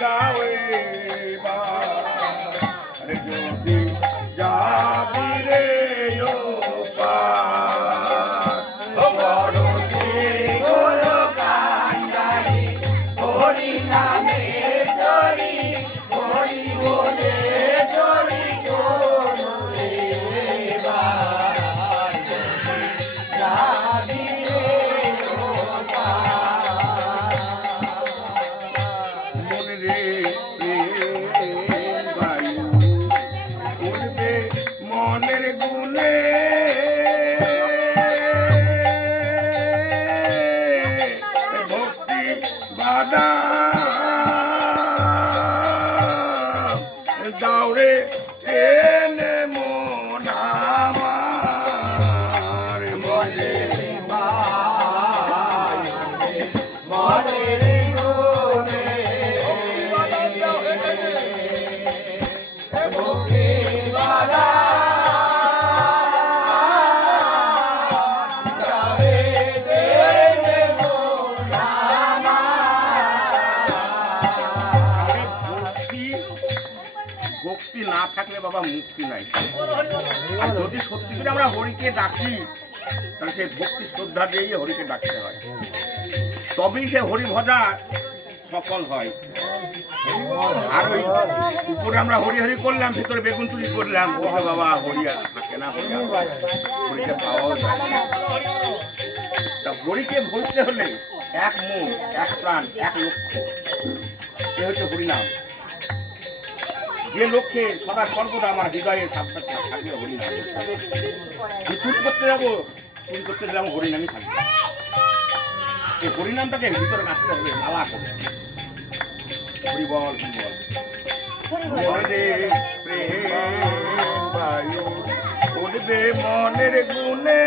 দাও এবার যদি যাবি রে ও পার হরি নামে চরি হরি বলে চরি মনের গুণে ভক্তি বাদা দাউরে এনে মন আমার বলে মনের গুণে ভক্তি বাদা ভক্তি না থাকলে বাবা মুক্তি নাই। আর যদি সত্যি করে আমরা হরিকে ডাকি তাহলে সেই ভক্তি শ্রদ্ধা দিয়েই হরিকে ডাকতে হয়, তবেই সে হরি ভজা সফল হয়। আর ওই উপরে আমরা হরি হরি করলাম, ভিতরে বেগুন চুরি করলাম, ওকে বাবা হরি আর থাকে না, হরিকে পাওয়াও যায় না। তা হরিকে ভজতে হলে এক মন এক প্রাণ এক লক্ষ্য, এ হচ্ছে হরিনাম। যে লক্ষ্যে সদা সর্বদা আমার হৃদয়ে সাক্ষাৎ থাকবে হরিনাম। চুরি করতে যাবো, চুরি করতে যাবো, হরিনামই থাকবে। এই হরিনামটাকে ভিতরে নাচতে হবে মালা করে। হরি বল উঠবে মনের গুণে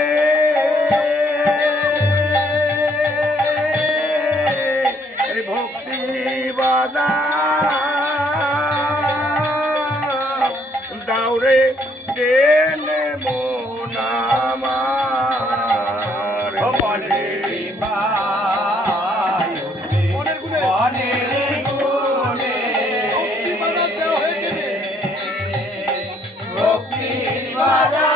ভক্তি বাদা দাউরে দেনে মন আমার মনে ভক্তি বাদা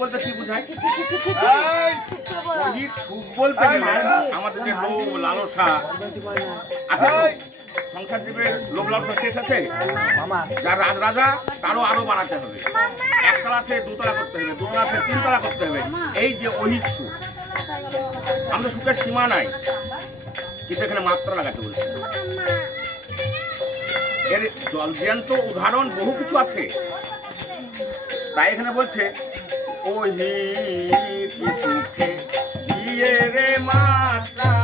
বলতে কি বুঝায়? সুখ বলতে আমাদের যে লোভ লালসা আছে, সংসার জীবের লোভ লালসা শেষ আছে। যার রাজা তারও আরো বাড়াতে হবে, একতলা থেকে দুতলা করতে হবে, দুতলা থেকে তিনতলা করতে হবে। এই যে অহিত সুখ, আমাদের সুখের সীমা নাই, কিন্তু এখানে মাত্রা লাগাতে বলছে। এর জলজ্যান্ত উদাহরণ বহু কিছু আছে, তাই এখানে বলছে ওহিত সুখে দিয়ে রে মাতা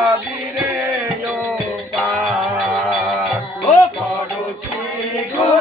পাবিরে ও পার ও করো শ্রী গুরু